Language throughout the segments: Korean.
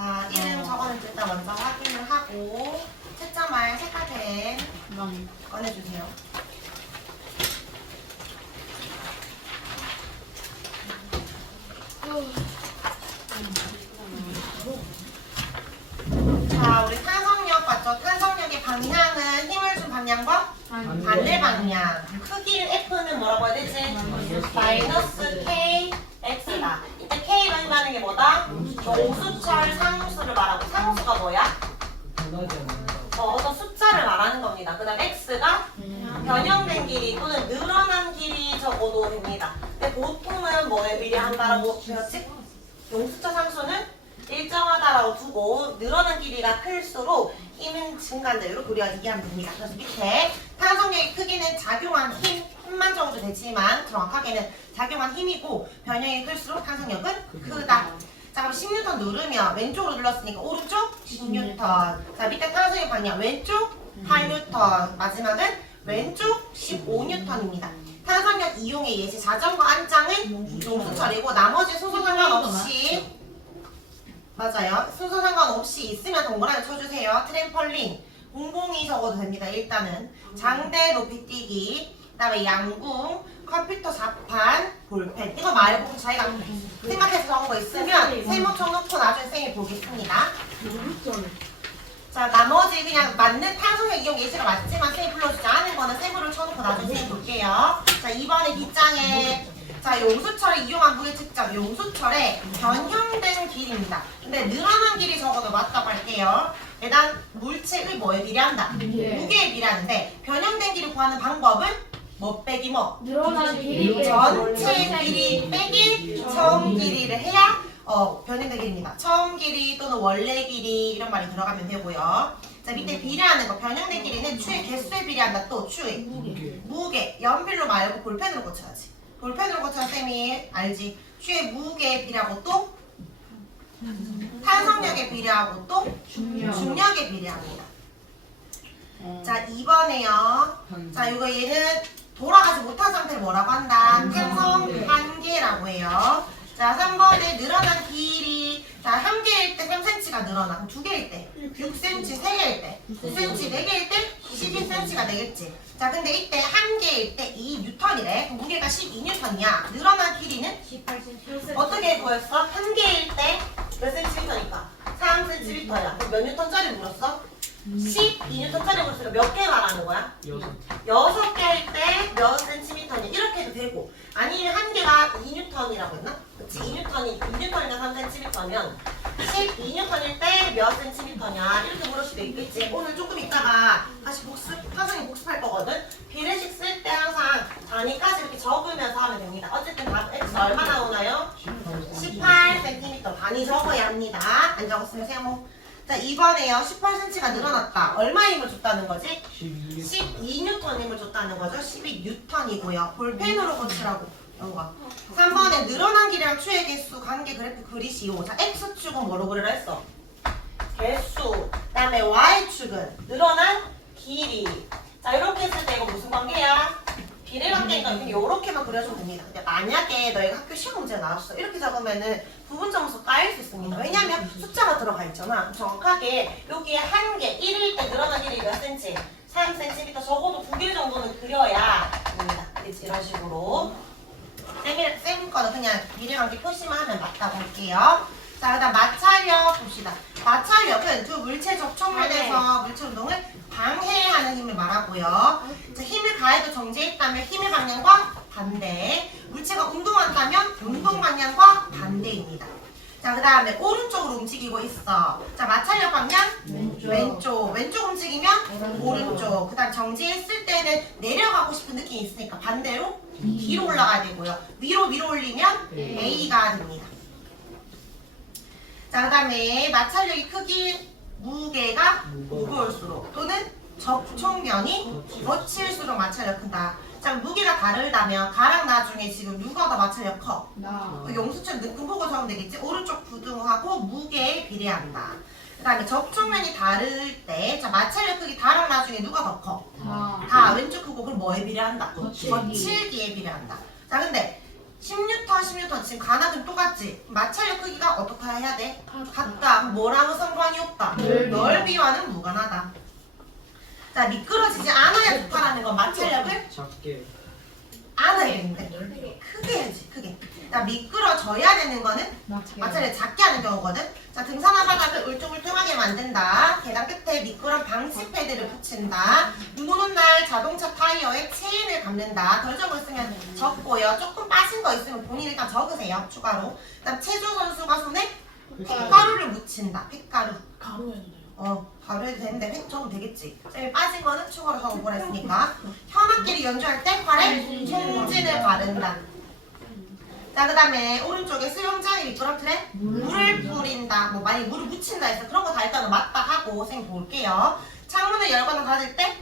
자, 이름 적어놓을지 일단 먼저 확인을 하고 채점할 색깔펜 꺼내주세요. 자, 우리 탄성력 봤죠? 탄성력의 방향은 힘을 준 방향과 반대 방향. 크기 F는 뭐라고 해야 되지? 마이너스 K, X다. 이때 K가 한다는 게 뭐다? 용수철 상수를 말하고, 상수가 뭐야? 어떤 숫자를 말하는 겁니다. 그 다음 X가 변형된 길이 또는 늘어난 길이 적어도 됩니다. 근데 보통은 뭐에 비례한다라고 배웠지? 용수철 상수는 일정하다라고 두고 늘어난 길이가 클수록 힘은 증가한다. 이렇게 우리가 얘기하면 됩니다. 그래서 밑에 탄성력의 크기는 작용한 힘만 적어도 되지만 정확하게는 작용한 힘이고 변형이 클수록 탄성력은 크다. 자, 그럼 10N 누르면 왼쪽으로 눌렀으니까 오른쪽 10N. 자, 밑에 탄성력 방향 왼쪽 8N. 마지막은 왼쪽 15N입니다. 탄성력 이용의 예시 자전거 안장은 용수철이고 나머지 순서 상관없이 맞아요. 순서 상관없이 있으면 동그라미 쳐주세요. 트램펄린, 공봉이 적어도 됩니다. 일단은 장대 높이뛰기, 그다음에 양궁, 컴퓨터 자판, 볼펜. 이거 말고 자기가 생각해서 적은 거 있으면 세모 쳐놓고 나중에 쌤이 보겠습니다. 자, 나머지 그냥 맞는 탄성력 이용 예시가 맞지만 쌤이 불러주지 않은 거는 세모를 쳐놓고 나중에 쌤이 볼게요. 자, 이번에 뒷장에 자, 용수철을 이용한 무게 측정, 용수철의 변형된 길이입니다. 근데 늘어난 길이 적어도 맞다고 할게요. 일단 물체의 뭐에 비례한다? 무게에 비례하는데 변형된 길을 구하는 방법은 뭐 빼기 뭐? 늘어난 길이 전체 길이 빼기 처음 길이를 해야 변형된 길입니다. 처음 길이 또는 원래 길이 이런 말이 들어가면 되고요. 자, 밑에 비례하는 거 변형된 길이는 추의 개수에 비례한다. 또 추의 무게 연필로 말고 볼펜으로 고쳐야지. 볼펜으로 고쳐 쌤이 알지. 추의 무게에 비례하고 또 탄성력에 비례하고 또 중력에 비례합니다. 자, 2번에요. 자, 이거 얘는 돌아가지 못한 상태를 뭐라고 한다? 탄성 한계라고 해요. 자, 3번에 늘어난 길이 자, 1개일 때 3cm가 늘어나. 그럼 2개일 때 6cm, 3개일 때 9cm, 4개일 때 12cm가 되겠지. 자, 근데 이때 1개일 때 2N이래. 무게가 12N이야. 늘어난 길이는 18cm. 어떻게 구했어? 1개일 때 몇 cm니까? 3cm야. 그럼 몇 N짜리 물었어? 12N짜리 물었으니까 몇 개 말하는 거야? 6개일 때 몇 cm냐? 이렇게 해도 되고 아니면 한 개가 2N이라고 했나? 그치? 2N이나 3cm면 12N일 때 몇 cm냐? 이렇게 물을 수도 있겠지. 오늘 조금 있다가 다시 탄성이 복습할 거거든. 비례식 쓸 때 항상 단위까지 이렇게 적으면서 하면 됩니다. 어쨌든 답 X 얼마 나오나요? 18cm. 단위 적어야 합니다. 안 적었으면 세모. 자, 2번에요. 18cm가 늘어났다. 얼마 힘을 줬다는 거지? 12N 힘을 줬다는 거죠. 12N이고요. 볼펜으로 고치라고. 이런 거. 3번에 늘어난 길이랑 추의 개수 관계 그래프 그리시오. 자, X축은 뭐로 그리라 했어? 개수. 그 다음에 Y축은 늘어난 길이. 자, 이렇게 했을 때 이거 무슨 관계야? 비례관계니까 그냥 이렇게만 그려주면 됩니다. 근데 만약에 너희가 학교 시험 문제가 나왔어. 이렇게 적으면은 부분 점수 까일 수 있습니다. 왜냐면 숫자가 들어가 있잖아. 정확하게 여기에 한 개, 1일 때 늘어난 길이 몇 cm? 3cm. 적어도 2개 정도는 그려야 됩니다. 그치? 이런 식으로. 쌤 거는 그냥 비례관계 표시만 하면 맞다고 할게요. 자, 그 다음 마찰력 봅시다. 마찰력은 두 물체 접촉면에서 물체 운동을 방해하는 힘을 말하고요. 자, 힘을 가해도 정지했다면 힘의 방향과 반대. 물체가 운동한다면 운동 방향과 반대입니다. 자, 그 다음에 오른쪽으로 움직이고 있어. 자, 마찰력 방향 왼쪽. 왼쪽 움직이면 오른쪽. 그 다음 정지했을 때는 내려가고 싶은 느낌이 있으니까 반대로 뒤로 올라가야 되고요. 위로 올리면 A가 됩니다. 자, 그 다음에 마찰력의 크기, 무게가 무거울수록 또는 접촉면이 거칠수록 마찰력 크다. 자, 무게가 다르다면 가랑 나중에 지금 누가 더 마찰력 커? 용수철 느낌 보고 적으면 되겠지? 오른쪽 부등하고 무게에 비례한다. 그 다음에 접촉면이 다를 때, 자, 마찰력 크기 다랑 나중에 누가 더 커? 다 왼쪽 크고 그럼 뭐에 비례한다? 거칠기에 비례한다. 자, 근데 10N, 10N 지금 가나든 똑같지? 마찰력 크기가 어떻게 해야 돼? 같다. 뭐랑은 상관이 없다. 넓이와는 무관하다. 자, 미끄러지지 않아야 좋다라는 건 마찰력을 작게. 안아야 되는데 크게 해야지, 크게. 자, 미끄러져야 되는 거는 마찰을 작게 하는 경우거든. 자, 등산화 바닥을 울퉁불퉁하게 만든다. 계단 끝에 미끄럼 방지 패드를 붙인다. 눈 오는 날 자동차 타이어에 체인을 감는다. 덜 적었으면 적고요. 조금 빠진 거 있으면 본인 일단 적으세요. 추가로. 그다음 최주 선수가 손에 핏가루를 묻힌다. 핏가루. 가로 해도 돼요. 바로 해도 되는데 적으면 되겠지. 쌤이 빠진 거는 추가로 적어보라 했으니까. 현악기를 연주할 때 팔에 송진을 바른다. 자, 그 다음에 오른쪽에 수영장에 미끄럼틀에 물을 뿌린다. 뭐 만약에 물을 묻힌다 해서 그런 거 다 일단은 맞다 하고 선생님 볼게요. 창문을 열거나 닫을 때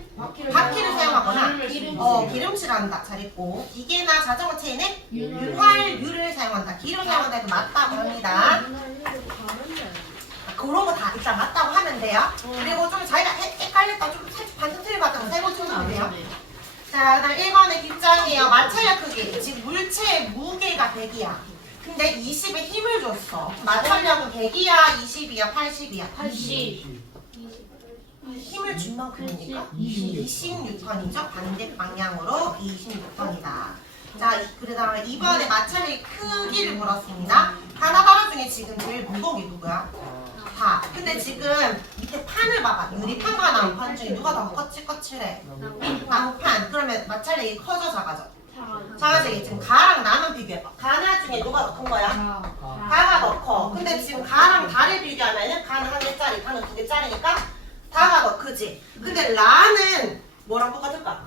바퀴를 사용하거나 기름칠한다. 잘 있고 기계나 자전거 체인에 윤활유를 사용한다. 기름 사용한다 해도 맞다고 합니다. 그런 거 다 일단 맞다고 하면 돼요. 그리고 좀 자기가 헷갈렸다 좀 살짝 반전 틀려봤다고 세번 쳐주면 돼요. 자, 그 다음 1번의 뒷장이에요. 마찰력 크기. 지금 물체의 무게가 100이야. 근데 20에 힘을 줬어. 마찰력은 100이야, 20이야, 80이야. 80. 힘을 준 만큼이니까 20N이죠. 반대 방향으로 20N이다. 자, 그 다음에 2번에 마찰력의 크기를 물었습니다. 하나 바로 중에 지금 제일 무거운 게 누구야? 다. 근데 지금 밑에 판을 봐봐. 유리판과 나무판 중에 누가 더 거칠거칠해? 나무판. 그러면 마찰력이 커져 작아져? 작아지게. 지금 가랑 나만 비교해봐. 가나 중에 누가 더 큰 거야? 가가 더 커. 근데 지금 가랑 다를 비교하면은 가는 한 개짜리, 가는 두 개짜리니까 다가 더 크지. 근데 라는 뭐랑 똑같을까?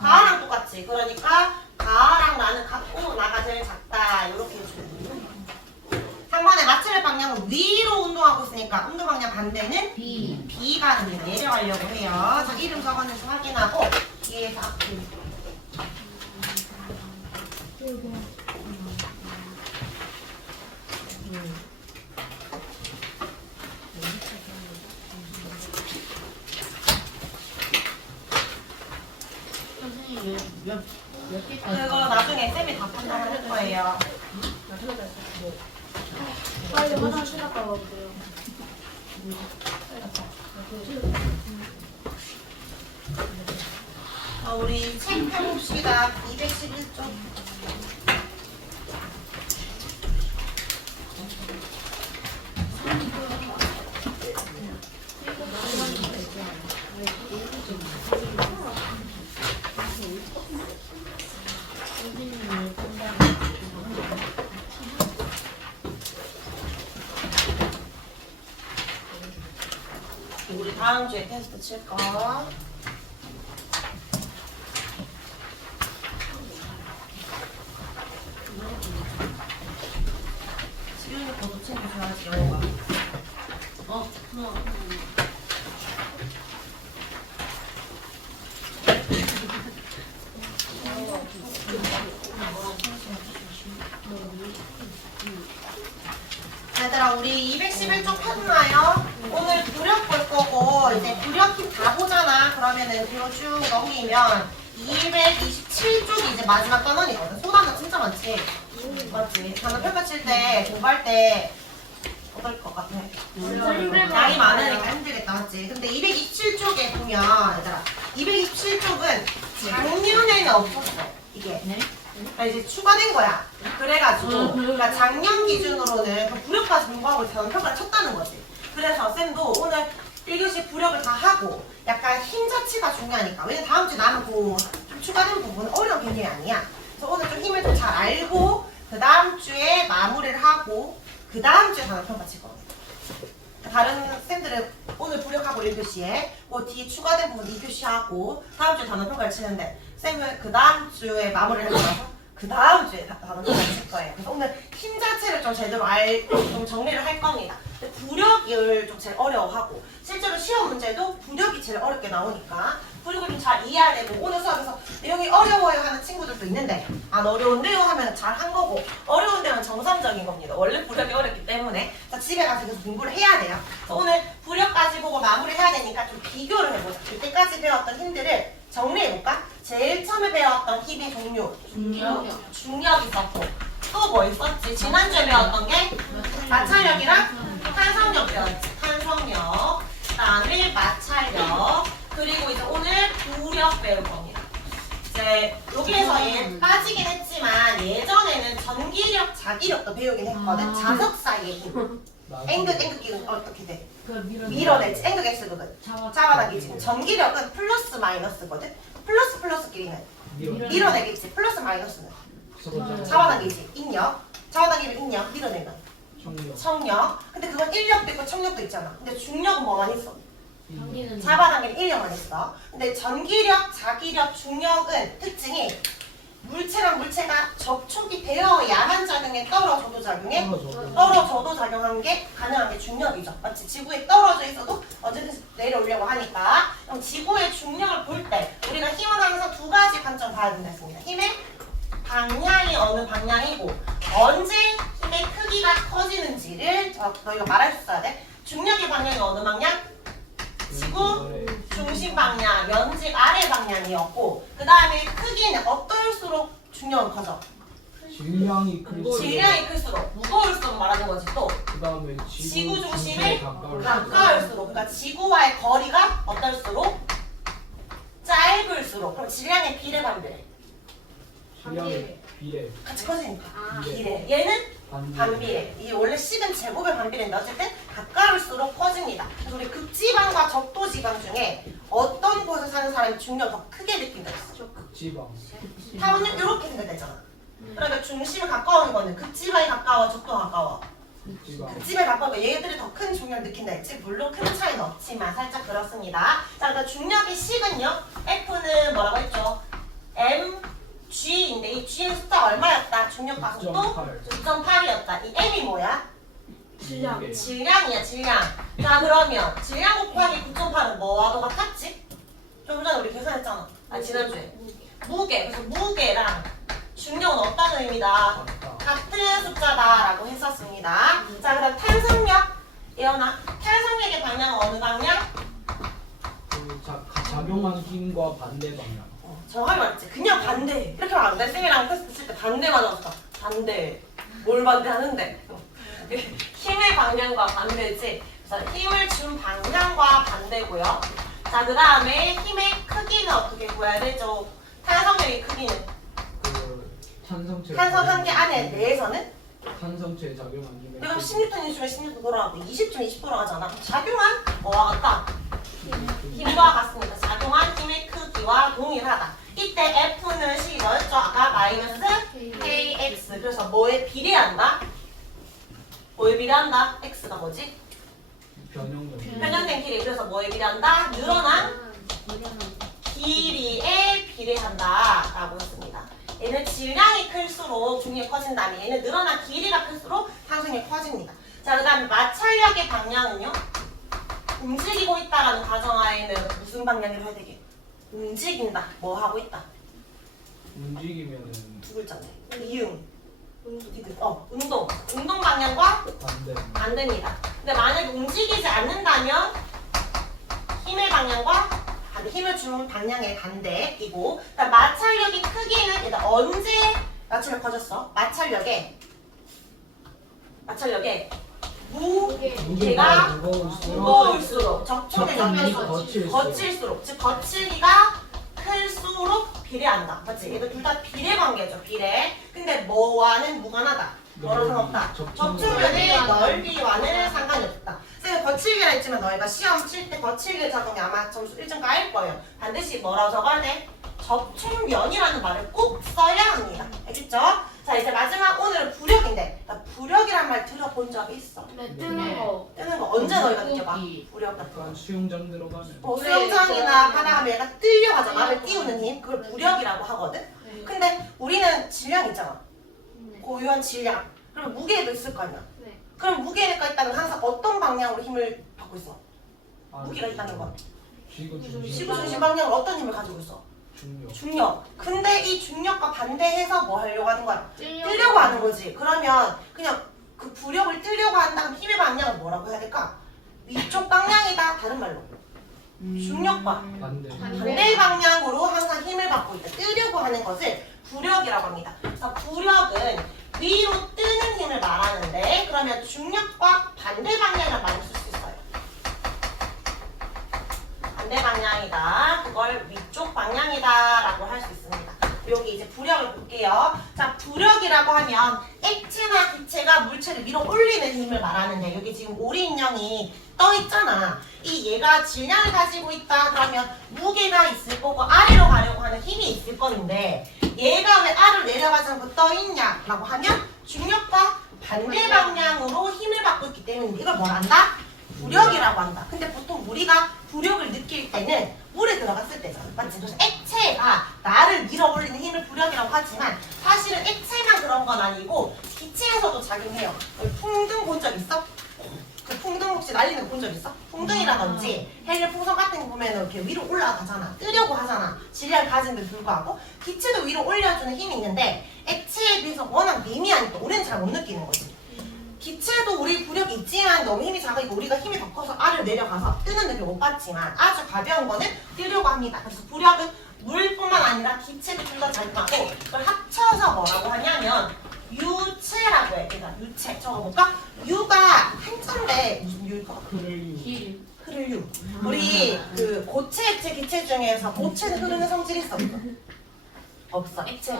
가랑 똑같지. 그러니까 가랑 라는 같고 나가 제일 작다. 이렇게 해주면 돼. 3번에 마찰력 방향은 위로 운동하고 있으니까 운동 방향 반대는 B가 내려가려고 해요. 자, 이름 적었는지 확인하고 뒤에서 앞으로. 선생님 몇 개까지? 그거 나중에 쌤이 다 판단할 거예요. 빨리 화장실 갔다 와보세요. 우리 책 펴봅시다. 211쪽. 우리 다음 주에 테스트 칠 거. 지훈이 것도 챙겨줘야지 영어가. 얘들아, 우리 211쪽 펴주나요? 오늘 부력 볼 거고 이제 부력 힘 다 보잖아. 그러면은 뒤로 쭉 넘기면 227쪽이 이제 마지막 단원이거든. 소단어 진짜 많지? 맞지? 단어 평가 칠 때 공부할 때 어떨 것 같아? 양이 많으니까 힘들겠다, 맞지? 근데 227쪽에 보면 얘들아 227쪽은 작년에는 없었어. 이게 그러니까 이제 추가된 거야. 그래가지고 그러니까 작년 기준으로는 그 부력까지 공부하고 단원 평가를 쳤다는 거지. 그래서 쌤도 오늘 1교시 부력을 다 하고 약간 힘 자체가 중요하니까. 왜냐면 다음 주에 나는 그 좀 추가된 부분은 어려운 개념이 아니야. 그래서 오늘 좀 힘을 좀 잘 알고 그 다음 주에 마무리를 하고 그 다음 주에 단원 평가 칠 거거든. 다른 쌤들은 오늘 부력하고 1교시에 그 뒤에 추가된 부분 2교시 하고 다음 주에 단원 평가를 치는데 쌤은 그 다음 주에 마무리를 하고 나서 그 다음 주에 단원 평가를 칠 거예요. 그래서 오늘 힘 자체를 좀 제대로 좀 정리를 할 겁니다. 근데 부력을 좀 제일 어려워하고 실제로 시험 문제도 부력이 제일 어렵게 나오니까 부력을 좀 잘 이해해야 되고 오늘 수업에서 내용이 어려워요 하는 친구들도 있는데 안 어려운데요 하면 잘 한 거고 어려운 데는 정상적인 겁니다. 원래 부력이 어렵기 때문에 자, 집에 가서 계속 공부를 해야 돼요. 그래서 오늘 부력까지 보고 마무리해야 되니까 좀 비교를 해보자. 이때까지 배웠던 힘들을 정리해볼까? 제일 처음에 배웠던 힘의 종류 중력 있었고 또 뭐 있었지? 지난주에 배웠던 게 마찰력이랑 탄성력 배웠지. 탄성력 그다음에 마찰력 그리고 이제 오늘 부력 배울 겁니다. 이제 여기에서 얘 빠지긴 했지만 예전에는 전기력, 자기력도 배우긴 했거든. 자석 사이의 힘. N극기는 어떻게 돼? 밀어내지. N극 S극은 잡아당기지. 전기력은 플러스 마이너스거든. 플러스끼리는 밀어내겠지. 플러스 마이너스는 잡아당기지. 인력. 잡아당기면 인력. 밀어내면 청력. 근데 그건 인력도 있고 청력도 있잖아. 근데 중력은 뭐만 있어? 잡아당기는 인력만 있어. 근데 전기력, 자기력, 중력은 특징이 물체랑 물체가 접촉이 되어야만 작용해. 떨어져도 작용해. 떨어져도 작용하는 게 가능한 게 중력이죠. 마치 지구에 떨어져 있어도 언제든지 내려오려고 하니까. 그럼 지구의 중력을 볼 때 우리가 힘은 항상 두 가지 관점 봐야 된다 했습니다. 힘의 방향이 어느 방향이고 언제 힘의 크기가 커지는지를 너희가 말할 수 있어야 돼. 중력의 방향이 어느 방향? 지구 중심 방향, 연직 아래 방향이었고 그 다음에 크기는 어떨수록 중력은 커져? 질량이 클수록 질량이 클수록 무거울수록 말하는 거지. 또 그다음에 지구 중심에 가까울수록 그러니까 지구와의 거리가 어떨수록 짧을수록 그럼 질량의 비례 반비례 질량의 비례 같이 커지니까 비례. 비례 얘는 반비례. 이게 원래 식은 제곱의 반비례인데 어쨌든 가까울수록 커집니다. 그래서 우리 극지방과 적도지방 중에 어떤 곳에 사는 사람이 중력을 더 크게 느낀다 했어? 극지방 타원은 이렇게 생각했잖아. 그러니까 중심에 가까운 거는 극지방이 가까워, 적도가 가까워. 극지방 극지방에 가까우니까 얘들이 더 큰 중력을 느낀다 했지. 물론 큰 차이는 없지만 살짝 그렇습니다. 자, 그러니까 중력의 식은요. F는 뭐라고 했죠? mg인데 이 g의 숫자 얼마였다? 중력 가속도 9.8이었다. 이 m이 뭐야? 질량이야, 질량. 자, 그러면 질량 곱하기 9.8은 뭐와도 같았지? 좀 전에 우리 계산했잖아. 지난주에. 무게. 그래서 무게랑 중력은 어떤 의미다? 같은 숫자다라고 했었습니다. 자, 그럼 탄성력. 예언아, 탄성력의 방향은 어느 방향? 작용한 힘과 반대 방향. 정확히 말했지. 그냥 반대. 이렇게 말안 돼. 쌤이랑 테스트 칠 때 반대 맞았어. 반대. 뭘 반대하는데? 힘의 방향과 반대지. 그래서 힘을 준 방향과 반대고요. 자, 그 다음에 힘의 크기는 어떻게 구해야 되죠? 탄성력의 크기는? 탄성 한 개 안에 내에서는? 탄성체에 작용한 힘의 내가 크기. 16톤 있으면 16톤 돌아가고 20톤 20 돌아가잖아. 작용한 뭐와 같다? 힘과 같습니다. 작용한 힘의 크기와 동일하다. 이때 F는 식이 뭐였죠? 아까 마이너스 KX. 그래서 뭐에 비례한다? 뭐에 비례한다? X가 뭐지? 변형된 길이. 그래서 뭐에 비례한다? 늘어난 길이에 비례한다 라고 했습니다. 얘는 질량이 클수록 중력이 커진다면 얘는 늘어난 길이가 클수록 탄성력이 커집니다. 자, 그 다음에 마찰력의 방향은요? 움직이고 있다라는 가정하에는 무슨 방향으로 해야 되게? 움직인다. 뭐 하고 있다? 움직이면은 두 글자네. 이응. 운동. 운동 방향과 반대입니다. 근데 만약에 움직이지 않는다면 힘의 방향과 반대, 힘을 주는 방향의 반대이고, 그러니까 마찰력의 크기는 일단 언제 마찰력 커졌어? 마찰력에 무게가 무거울수록 접촉되면 거칠수록, 즉 거칠기가 클수록 비례한다. 맞지? 얘도 둘 다 비례 관계죠. 비례. 근데 뭐와는 무관하다. 뭐로 상관없다. 접촉면의 넓이와는 상관이 없다. 쌤은 거칠기라 했지만 너희가 시험 칠 때 거칠기 적으면 아마 점수 1점 까일 거예요. 반드시 뭐라고 적어야 돼? 접촉면이라는 말을 꼭 써야 합니다. 알겠죠? 자, 이제 마지막 오늘은 부력인데, 나 부력이란 말 들어본 적 있어? 뜨는 거. 뜨는 거 언제 너희가 느껴봐? 부력 같은 거. 약간 수영장 들어가면 수영장이나 바다 가면 약간 뛰려가죠. 말을 띄우는 힘. 그걸 부력이라고 하거든. 근데 우리는 질량 있잖아. 고유한 질량. 그럼 무게도 있을 거 아니야. 그럼 무게가 있다는 항상 어떤 방향으로 힘을 받고 있어? 무게가 있다는 건 지구 지구 중심 방향으로 어떤 힘을 가지고 있어? 중력. 근데 이 중력과 반대해서 뭐 하려고 하는 거야? 뜨려고 하는 거지. 그러면 그냥 그 부력을 뜨려고 한다면 힘의 방향은 뭐라고 해야 될까? 위쪽 방향이다. 다른 말로 중력과 반대 방향으로 항상 힘을 받고 볼게요. 자, 부력이라고 하면 액체나 기체가 물체를 밀어 올리는 힘을 말하는데 여기 지금 오리 인형이 떠 있잖아. 이 얘가 질량을 가지고 있다 그러면 무게가 있을 거고 아래로 가려고 하는 힘이 있을 건데 얘가 왜 아래로 내려가지 않고 떠 있냐라고 하면 중력과 반대 방향으로 힘을 받고 있기 때문에 이걸 뭘 한다? 부력이라고 한다. 근데 보통 우리가 부력을 느낄 때는 물에 들어갔을 때잖아. 맞지? 그래서 액체가 나를 밀어 올리는 힘을 부력이라고 하지만 사실은 액체만 그런 건 아니고 기체에서도 작용해요. 풍등 본 적 있어? 그 풍등 혹시 날리는 거 본 적 있어? 풍등이라든지 헬륨 풍선 같은 거 보면 이렇게 위로 올라가잖아. 뜨려고 하잖아. 질량을 가진데 불구하고 기체도 위로 올려주는 힘이 있는데 액체에 비해서 워낙 미미하니까 우리는 잘 못 느끼는 거지. 기체도 우리 부력이 있지만 너무 힘이 작으니까 우리가 힘이 더 커서 아래로 내려가서 뜨는 느낌 못 받지만 아주 가벼운 거는 뜨려고 합니다. 그래서 부력은 물뿐만 아니라 기체도 둘 다 작용하고 그걸 합쳐서 뭐라고 하냐면 유체라고 해. 그러니까 유체 적어볼까? 유가 한자인데 무슨 유일 것 같아? 길. 흐를유. 우리 그 고체, 액체, 기체 중에서 고체는 흐르는 성질이 있어 없어? 없어. 액체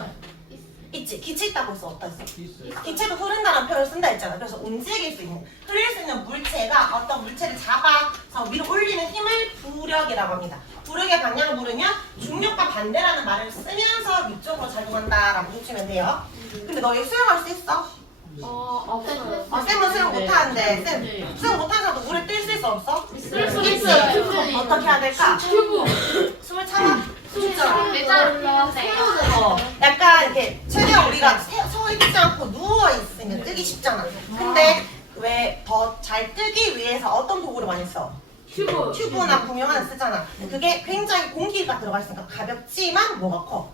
있지. 기체 있다고 했어. 없다 했어? 있어요. 기체도 흐른다는 표현을 쓴다 했잖아. 그래서 움직일 수 있는, 흐릴 수 있는 물체가 어떤 물체를 잡아서 위로 올리는 힘을 부력이라고 합니다. 부력의 방향을 물으면 중력과 반대라는 말을 쓰면서 위쪽으로 작용한다라고 해주시면 돼요. 근데 너 이거 수영할 수 있어? 없어요. 쌤은 수영 못하는데 네. 쌤 수영 못하는 사람도 물에 뜰 수 있어 없어? 쓸 수 있지? 있어요. 어떻게 해야 될까? 튜브. 숨을 참아? 진짜. 매달 약간 이렇게 최대한 우리가 서 있지 않고 누워 있으면 뜨기 쉽잖아. 근데 왜 더 잘 뜨기 위해서 어떤 도구를 많이 써? 튜브. 튜브나 구명 하나 쓰잖아. 그게 굉장히 공기가 들어가 있으니까 가볍지만 뭐가 커?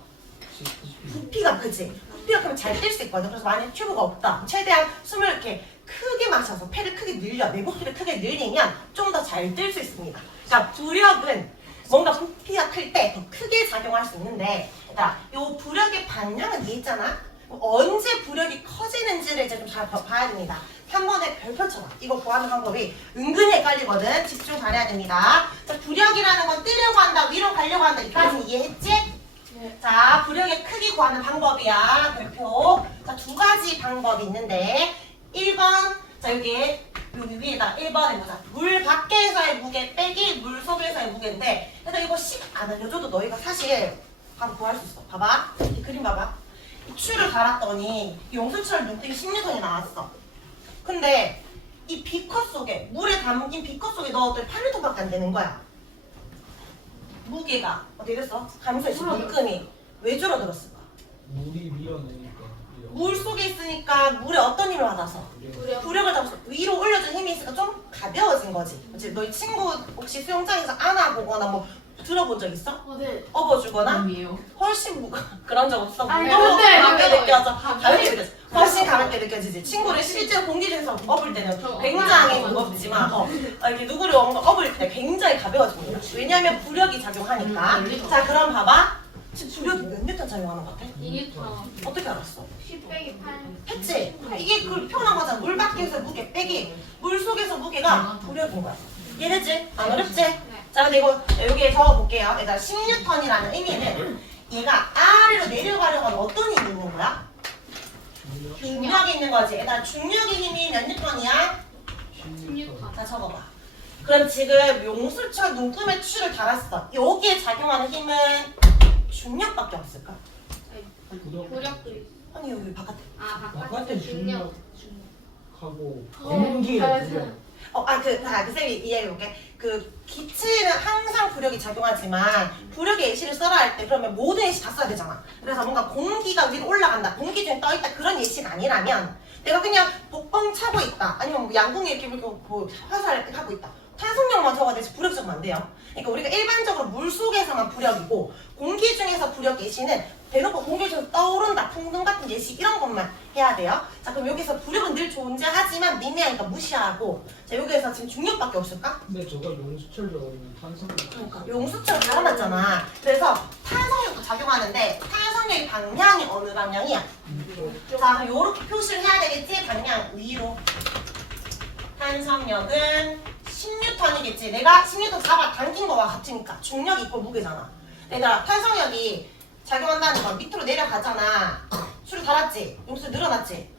부피가 크지. 부피가 크면 잘 뜰 수 있거든. 그래서 만약 튜브가 없다. 최대한 숨을 이렇게 크게 마셔서 폐를 크게 늘려, 내부피를 크게 늘리면 좀 더 잘 뜰 수 있습니다. 그러니까 부력은 뭔가 부피가 클 때 더 크게 작용할 수 있는데, 자, 요 부력의 방향은 뒤에 있잖아. 언제 부력이 커지는지를 이제 좀 잘 봐야 됩니다. 3번에 별표처럼 이거 구하는 방법이 은근히 헷갈리거든. 집중 잘해야 됩니다. 자, 부력이라는 건 뜨려고 한다, 위로 가려고 한다. 이까지 이해했지? 네. 자, 부력의 크기 구하는 방법이야. 별표. 자, 두 가지 방법이 있는데 1번, 자 여기 위에다 1번에 보자. 물 밖에서의 무게 빼기 물 속에서의 무게인데, 그래서 이거 안 알려줘도 너희가 사실 바로 구할 수 있어. 봐봐. 이 그림 봐봐. 이 추를 갈았더니 용수철 눈등이 16톤이 나왔어. 근데 이 비커 속에, 물에 담긴 비커 속에 넣었더니 8리터밖에 안 되는 거야. 무게가 어떻게 됐어? 감소했어. 물금이 왜 줄어들었을까? 물이 밀어내니까. 물 속에 있으니까 물에 어떤 힘을 받아서? 부력을 잡아서 위로 올려준 힘이 있으니까 좀 가벼워진 거지. 그치? 너희 친구 혹시 수영장에서 안아보거나 뭐 들어본 적 있어? 네. 업어주거나? 아니에요. 훨씬 그런 적 없어? 아니, 너무 근데 가볍게 그래요. 느껴져. 가볍게 느껴져. 훨씬 가볍게 느껴지지. 친구를 실제로 공기 중에서 업을 때는 굉장히 무겁지만 이렇게 누구를 업을 때 굉장히 가벼워집니다. 왜냐하면 부력이 작용하니까. 자, 그럼 봐봐. 지금 부력이 몇 뉴턴 작용하는 것 같아? 2뉴턴 어떻게 알았어? 10 빼기 8 했지? 이게 그 표현한 거잖아. 물 밖에서 무게 빼기 물 속에서 무게가 부력인 거야. 이해됐지? 안 어렵지? 자, 근데 이거 여기에 적어볼게요. 얘가 10뉴턴이라는 의미는 얘가 아래로 내려가려고 하면 어떤 힘이 있는 거야? 중력이 있는 거지. 얘가 중력의 힘이 몇 뉴턴이야? 16뉴턴 자, 적어봐. 그럼 지금 용수철 눈금에 추를 달았어. 여기에 작용하는 힘은 중력밖에 없을까? 부력도 있어. 아니, 여기 바깥에. 아 바깥에 바깥에 중력 중력하고 공기의 부력. 그 쌤이 이해해볼게. 그 기체는 항상 부력이 작용하지만 부력의 예시를 써라 할 때 그러면 모든 예시 다 써야 되잖아. 그래서 뭔가 공기가 위로 올라간다, 공기 중에 떠있다 그런 예시가 아니라면 내가 그냥 복봉 차고 있다, 아니면 뭐 양궁에 이렇게 뭐 화살 이렇게 하고 있다. 탄성력만 적어야 되지 부력 적으면 안 돼요. 그러니까 우리가 일반적으로 물 속에서만 부력이고 공기 중에서 부력 예시는 대놓고 공기 중에서 떠오른다, 풍등 같은 예시 이런 것만 해야 돼요. 자, 그럼 여기서 부력은 늘 존재하지만 미미하니까 무시하고, 자, 여기에서 지금 중력밖에 없을까? 근데 저거 용수철 적으면 탄성력. 그러니까 용수철 달아놨잖아. 그래서 탄성력도 작용하는데 탄성력의 방향이 어느 방향이야? 자, 그럼 요렇게 표시를 해야 되겠지? 방향 위로. 탄성력은 10뉴턴이겠지. 내가 10뉴턴 잡아 당긴 거와 같으니까 중력이 이꼴 무게잖아. 얘들아, 탄성력이 작용한다는 건 밑으로 내려가잖아. 줄 달았지? 용수 늘어났지?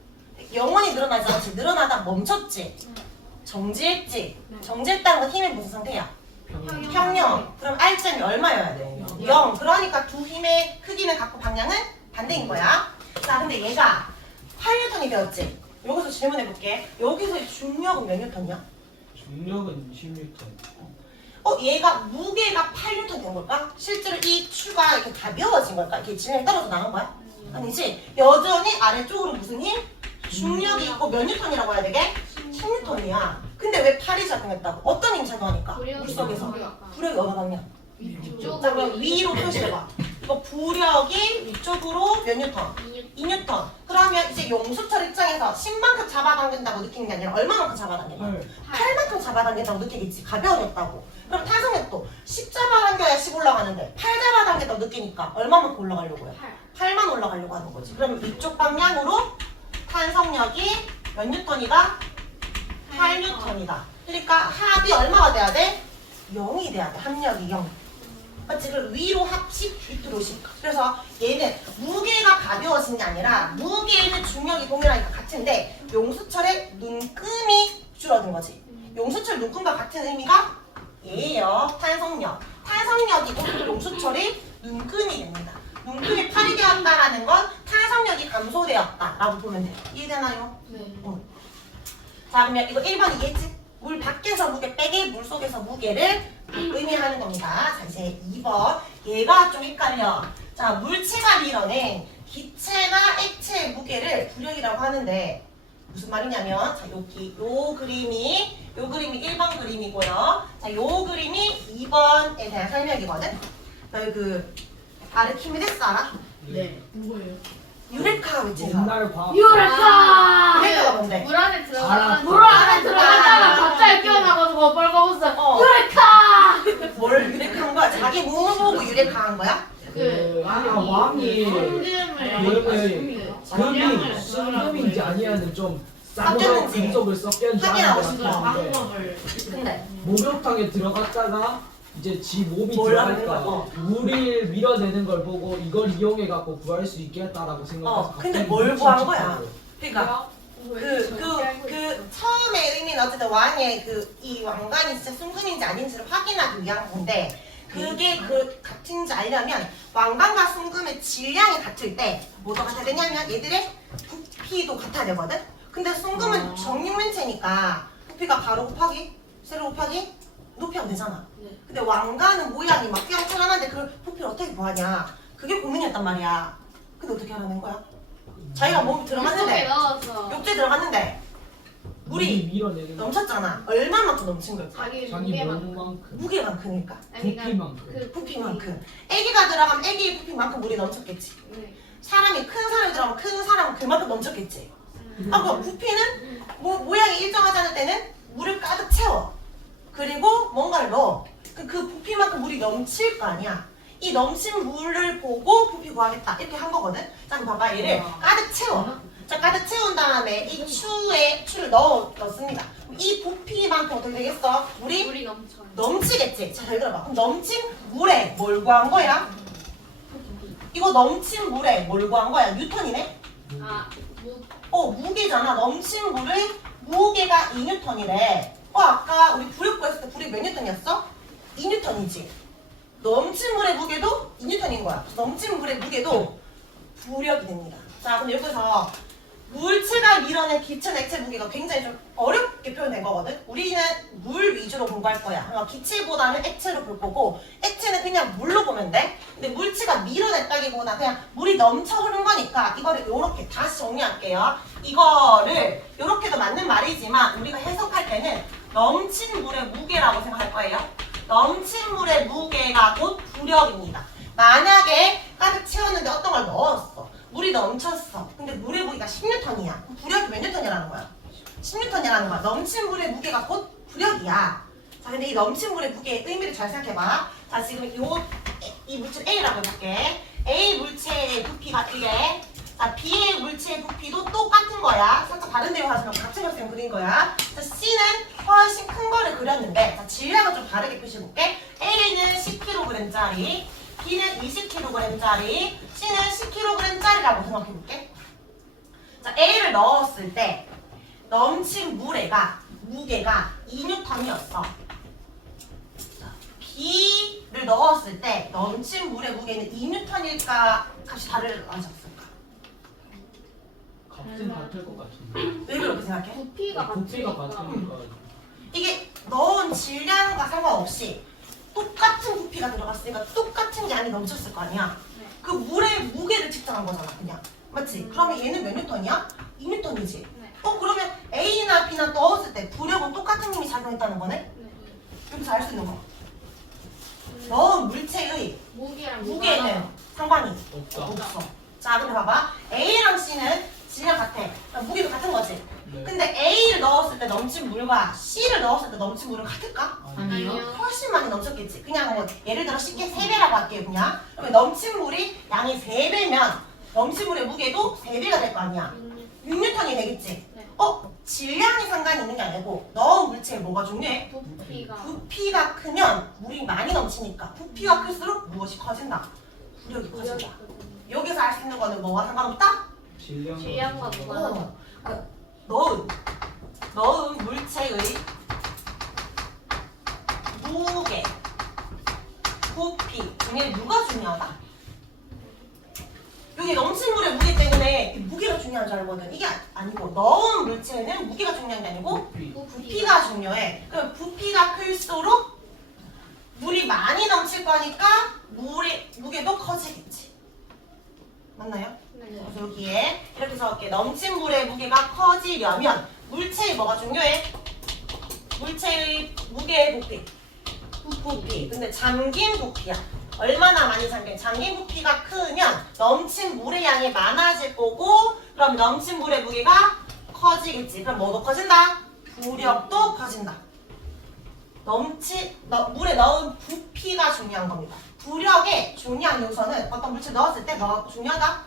영원히 늘어나지 않지? 늘어나다 멈췄지? 정지했지? 정지했다는 건 힘의 무슨 상태야? 평형. 그럼 R점이 얼마여야 돼? 0. 그러니까 두 힘의 크기는 같고 방향은 반대인 거야. 자, 근데 얘가 8N이 되었지? 여기서 질문해볼게. 여기서의 중력은 몇 N이야? 중력은 16톤. 얘가 무게가 8N 된 걸까? 실제로 이 추가 이렇게 가벼워진 걸까? 이렇게 진행이 떨어져 나간 거야? 아니지. 여전히 아래쪽으로 무슨 힘? 중력이 있고 몇 뉴턴이라고 해야 되게? 16톤이야. 근데 왜 8이 작용했다고? 어떤 힘 작용하니까? 물속에서. 부력이 어느 방향? 자, 그럼 위로 표시해봐. 이거 부력이 위쪽으로 몇 뉴턴? 2뉴턴. 그러면 이제 용수철 입장에서 10만큼 잡아당긴다고 느끼는 게 아니라 얼마만큼 잡아당긴다? 8만큼 잡아당긴다고 느끼겠지. 가벼워졌다고. 그럼 탄성력도 10 잡아당겨야 10 올라가는데 8 잡아당겼다고 느끼니까 얼마만큼 올라가려고 해? 8만 올라가려고 하는 거지. 그럼 이쪽 방향으로 탄성력이 몇 뉴턴이다? 8뉴턴이다. 그러니까 합이 얼마가 돼야 돼? 0이 돼야 돼. 합력이 0. 맞지? 그럼 위로 합10, 밑으로 10. 그래서 얘는 무게가 가벼워진 게 아니라 무게는 중력이 동일하니까 같은데 용수철의 눈금이 줄어든 거지. 용수철 눈금과 같은 의미가 얘예요. 탄성력. 탄성력이고 용수철이 눈금이 됩니다. 눈금이 8이 되었다라는 건 탄성력이 감소되었다라고 보면 돼. 이해되나요? 네. 자, 그러면 이거 1번 이해했지? 물 밖에서 무게 빼기 물 속에서 무게를 의미하는 겁니다. 자, 이제 2번. 얘가 좀 헷갈려. 자, 물체가 밀어낸 기체나 액체의 무게를 부력이라고 하는데 무슨 말이냐면 자, 여기 요 그림이 1번 그림이고요. 자, 요 그림이 2번에 대한 설명이거든. 너희 그 아르키메데스 알아? 네. 뭐예요? 유레카 위치에서. 옛날 과학. 유레카! 유레카가 뭔데? 물 안에 알아. 들어가는 물 안에 들어갔다가 갑자기 깨어나가지고 빨가벗어. 어. 유레카! 뭘 유레카한 거야? 자기 몸을 보고 유레카한 거야? 그 왕이 성금을 금이 순금인지 아니냐는 좀 싸구려 섞였는지 금속을 섞였는지 확인하고 하는 것 싶어. 같은데 방법을 근데 목욕탕에 들어갔다가 이제 지 몸이 몰랐는 들어갈까 거야. 물을 밀어내는 걸 보고 이걸 이용해 갖고 구할 수 있겠다라고 생각해서 근데 갑자기 뭘 미친 구한 거야? 척하고. 그러니까 처음에 의미는 어쨌든 왕의 이 왕관이 진짜 순금인지 아닌지를 확인하기 위한 건데 그게 같은지 알려면 왕관과 순금의 질량이 같을 때 뭐가 같아야 되냐면 얘들의 부피도 같아야 되거든? 근데 순금은 정육면체니까 부피가 가로 곱하기 세로 곱하기 높이하면 되잖아. 네. 근데 왕관은 모양이 막 삐렁삐렁한데 그걸 부피를 어떻게 구하냐 그게 고민이었단 말이야. 근데 어떻게 하라는 거야? 자기가 몸 속에 들어갔는데 넣어서 욕조에 들어갔는데 물이 밀어내는 넘쳤잖아. 얼마만큼 넘친 걸까? 자기 자기 무게만큼. 몸만큼 무게만큼이니까. 부피만큼. 그 부피만큼. 애기가 들어가면 애기의 부피만큼 물이 넘쳤겠지. 네. 사람이 큰 사람이 들어가면 큰 사람은 그만큼 넘쳤겠지. 그럼 부피는 모양이 일정하지 않을 때는 물을 가득 채워. 그리고 뭔가를 넣어. 그 부피만큼 물이 넘칠 거 아니야. 이 넘친 물을 보고 부피 구하겠다. 이렇게 한 거거든. 자, 그럼 봐봐. 얘를 가득 채워. 자, 가득 채운 다음에 이 추를 넣습니다. 이 부피만큼 어떻게 되겠어? 물이 넘쳐. 넘치겠지? 자, 잘 들어봐. 그럼 넘친 물에 뭘 구한 거야? 이거 넘친 물에 뭘 구한 거야? 뉴턴이네? 아, 무 무게잖아. 넘친 물의 무게가 2뉴턴이래. 아까 우리 부력 구했을 때 부력이 몇 뉴턴이었어? 2뉴턴이지. 넘친 물의 무게도 2뉴턴인 거야. 넘친 물의 무게도 부력이 됩니다. 자, 그럼 여기서 물체가 밀어낸 기체, 액체 무게가 굉장히 좀 어렵게 표현된 거거든. 우리는 물 위주로 공부할 거야. 그러니까 기체보다는 액체로 볼 거고, 액체는 그냥 물로 보면 돼. 근데 물체가 밀어냈다기보다 그냥 물이 넘쳐 흐른 거니까 이거를 이렇게 다시 정리할게요. 이거를 이렇게도 맞는 말이지만 우리가 해석할 때는 넘친 물의 무게라고 생각할 거예요. 넘친 물의 무게가 곧 부력입니다. 만약에 가득 채웠는데 어떤 걸 넣었어. 물이 넘쳤어. 근데 물의 무게가 10뉴턴이야. 부력이 몇 뉴턴이라는 거야? 10뉴턴이라는 거야. 넘친 물의 무게가 곧 부력이야. 자, 근데 이 넘친 물의 무게의 의미를 잘 생각해봐. 자, 지금 이 물질 A라고 해볼게. A 물체의 부피가 1에 자, B의 물체의 부피도 똑같은 거야. 살짝 다른 데로 하시면 같은 것처럼 그린 거야. 자, C는 훨씬 큰 거를 그렸는데 자, 질량을 좀 다르게 표시해볼게. A는 10kg짜리 B는 20kg짜리, C는 10kg짜리라고 생각해볼게. 자, A를 넣었을 때 넘친 무게가 2N이었어. B를 넣었을 때 넘친 물의 무게는 2N일까? 값이 다르졌을까? 값은 같을 것 같은데. 왜 그렇게 생각해? 부피가 부피가 같으니까. 같으니까. 이게 넣은 질량과 상관없이 똑같은 부피가 들어갔으니까 똑같은 양이 넘쳤을 거 아니야? 네. 그 물의 무게를 측정한 거잖아, 그냥. 맞지? 그러면 얘는 몇 뉴턴이야? 2N이지. 네. 그러면 A나 B나 넣었을 때 부력은 똑같은 힘이 작용했다는 거네? 네. 여기서 알 수 있는 거. 넣은 물체의 무게랑 무게는 상관이 없다. 없어. 자, 근데 봐봐. A랑 C는 질량 같아. 그러니까 무게도 같은 거지. 네. 근데 A를 넣었을 때 넘친 물과 C를 넣었을 때 넘친 물은 같을까? 아니요. 아니요. 훨씬 많이 넘쳤겠지. 그냥 뭐 예를 들어 쉽게 3배라고 할게요, 그냥. 그러면 넘친 물이 양이 3배면 넘친 물의 무게도 3배가 될 거 아니야. 6N이 되겠지. 네. 질량이 상관이 있는 게 아니고 넣은 물체에 뭐가 중요해? 부피가 부피가 크면 물이 많이 넘치니까 부피가 클수록 무엇이 커진다? 부력이 커진다. 여기서 알 수 있는 거는 뭐와 상관없다? 질량과 질량과 무게가 넣은 물체의 무게, 부피 중에 누가 중요하다? 여기 넘친 물의 무게 때문에 무게가 중요한 줄 알거든. 이게 아니고 넣은 물체는 무게가 중요한 게 아니고 부피. 부피가 중요해. 그럼 부피가 클수록 물이 많이 넘칠 거니까 물의 무게도 커지겠지. 맞나요? 네. 그래서 여기에 이렇게 적을게. 넘친 물의 무게가 커지려면 물체의 뭐가 중요해? 물체의 무게의 부피. 부피. 근데 잠긴 부피야. 얼마나 많이 잠긴 부피가 크면 넘친 물의 양이 많아질 거고, 그럼 넘친 물의 무게가 커지겠지. 그럼 뭐도 커진다? 부력도 커진다. 물에 넣은 부피가 중요한 겁니다. 부력의 중요한 요소는 어떤 물질 넣었을 때 뭐가 중요하다?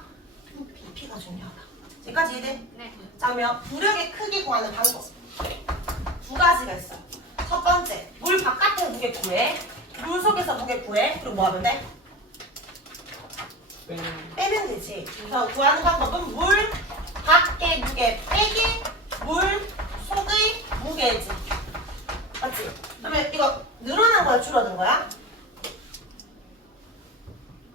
부피가 중요하다. 여기까지 이해돼? 네. 자, 그러면 부력의 크기 구하는 방법 두 가지가 있어. 첫 번째, 물 바깥의 무게 구해. 물 속에서 무게 구해. 그리고 뭐 하면 돼? 빼면 되지. 그래서 구하는 방법은 물 밖의 무게 빼기 물 속의 무게지. 맞지? 그러면 이거 늘어난 거야? 줄어든 거야?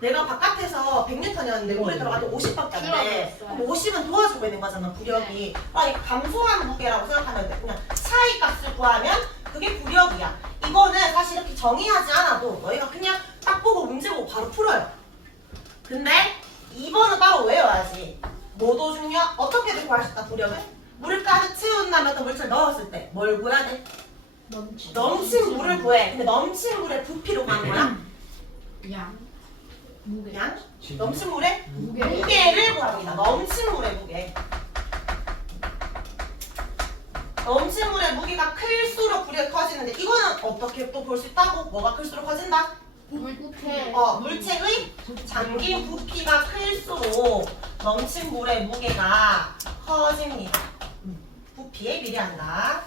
내가 바깥에서 100N이었는데 물에 들어갈 때 50밖에 안 돼. 줄어들었어요. 그럼 50은 도와주고 있는 거잖아, 부력이. 그러니까 감소한 무게라고 생각하면 돼. 그냥 차이 값을 구하면 그게 부력이야. 이거는 사실 이렇게 정의하지 않아도 너희가 그냥 딱 보고 문제 보고 바로 풀어요. 근데 2번은 따로 외워야지. 뭐도 중요? 어떻게든 구할 수 있다, 부력을? 물을 가득 채운 다음에 또 물체를 넣었을 때 뭘 구해야 돼? 넘친 물을 구해. 근데 넘친 물의 부피로 구하는 거야? 양. 무게. 그냥 질량. 넘친 물의 무게. 무게를 구합니다. 넘친 물의 무게. 넘친 물의 무게가 클수록 부력이 커지는데 이거는 어떻게 또 볼 수 있다고? 뭐가 클수록 커진다? 부피. 물체의 잠긴 부피가 클수록 넘친 물의 무게가 커집니다. 부피에 비례한다.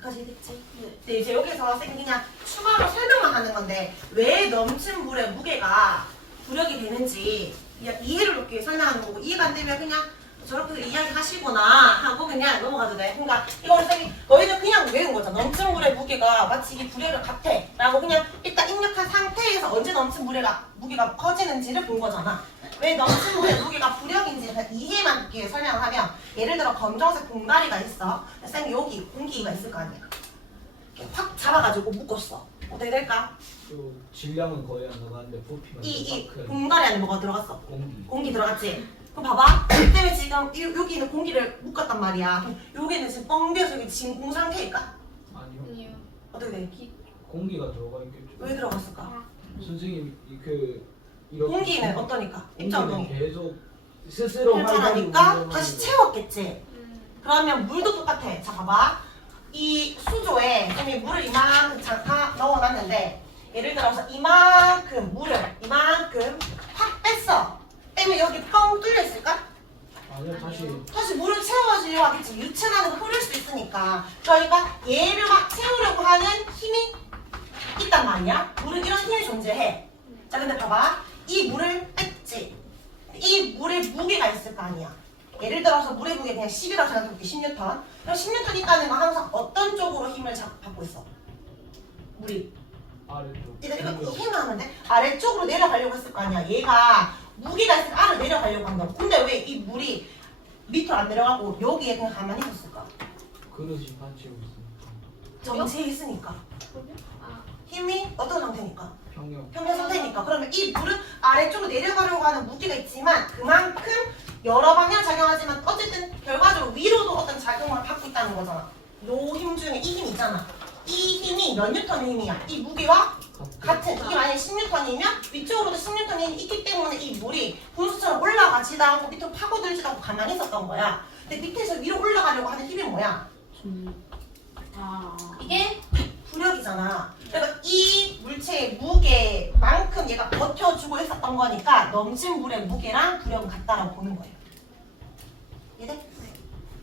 까지 됐지? 네, 이제 여기서 선생님이 그냥 추가로 설명만 하는 건데 왜 넘친 물의 무게가 부력이 되는지 이해를 높게 설명하는 거고, 이해가 안 되면 그냥 저렇게 이야기하시거나 하고 그냥 넘어가도 돼. 그러니까 이걸 선생님 너희는 그냥 외운 거잖아. 넘친 물의 무게가 마치 이게 부력을 같아 라고 그냥 일단 입력한 상태에서 언제 넘친 무게가 커지는지를 본 거잖아. 왜 넘친 물의 무게가 부력인지 이해만 듣기 설명을 하면, 예를 들어 검정색 봉다리가 있어. 선생님 여기 공기가 있을 거 아니야. 이렇게 확 잡아가지고 묶었어. 어떻게 될까? 또 질량은 거의 안 나가는데 부피가 이 큰 봉다리 안에 뭐가 들어갔어? 공기. 공기 들어갔지? 그럼 봐봐. 그때문에 지금 여기 있는 공기를 묶었단 말이야. 그럼 여기는 지금 뻥 비어서 여기 진공 상태일까? 아니요. 아니요. 어떻게 돼? 공기가 들어가 있겠죠. 왜 들어갔을까? 선생님 이렇게 공기는 어떠니까? 입자운동이 공기는 계속 스스로 펼쳐나니까 활발히 다시 운동하는 채웠겠지? 그러면 물도 똑같아. 자 봐봐. 이 수조에 이미 물을 이만큼 잠깐 넣어놨는데, 예를 들어서 이만큼 물을 이만큼 확 뺐어. 빼면 여기 뻥 뚫려 있을까? 거. 아니요, 다시 물을 채워주려고 하겠지. 유체나는 거 흐를 수 있으니까. 그러니까 얘를 막 채우려고 하는 힘이 있단 말이야. 물은 이런 힘이 존재해. 자 근데 봐봐. 이 물을 뺐지. 이 물에 무게가 있을 거 아니야. 예를 들어서 물의 무게 그냥 10이라고 생각해볼게. 10N. 그럼 10N 있다는 건 항상 어떤 쪽으로 힘을 받고 있어? 물이. 아래쪽. 이거 힘을 하면 돼? 아래쪽으로 내려가려고 했을 거 아니야. 얘가 무게가 있으니까 아래로 내려가려고 한 거야. 근데 왜 이 물이 밑으로 안 내려가고 여기에 그냥 가만히 있었을까? 그릇이 받치고 있으니까. 정체에 있으니까. 아, 힘이 어떤 상태니까? 평형. 평면 상태니까. 그러면 이 물은 아래쪽으로 내려가려고 하는 무게가 있지만 그만큼 여러 방향 작용하지만 어쨌든 결과적으로 위로도 어떤 작용을 받고 있다는 거잖아. 요 힘 중에 이 힘 있잖아. 이 힘이 몇 뉴턴의 힘이야? 이 무게와 같은. 이게 만약에 10뉴턴이면 위쪽으로도 10뉴턴의 힘이 있기 때문에 이 물이 분수처럼 올라가지도 않고 밑으로 파고들지도 않고 가만히 있었던 거야. 근데 밑에서 위로 올라가려고 하는 힘이 뭐야? 이게 부력이잖아. 그러니까 이 물체의 무게만큼 얘가 버텨주고 있었던 거니까 넘친 물의 무게랑 부력은 같다라고 보는 거예요. 이해돼?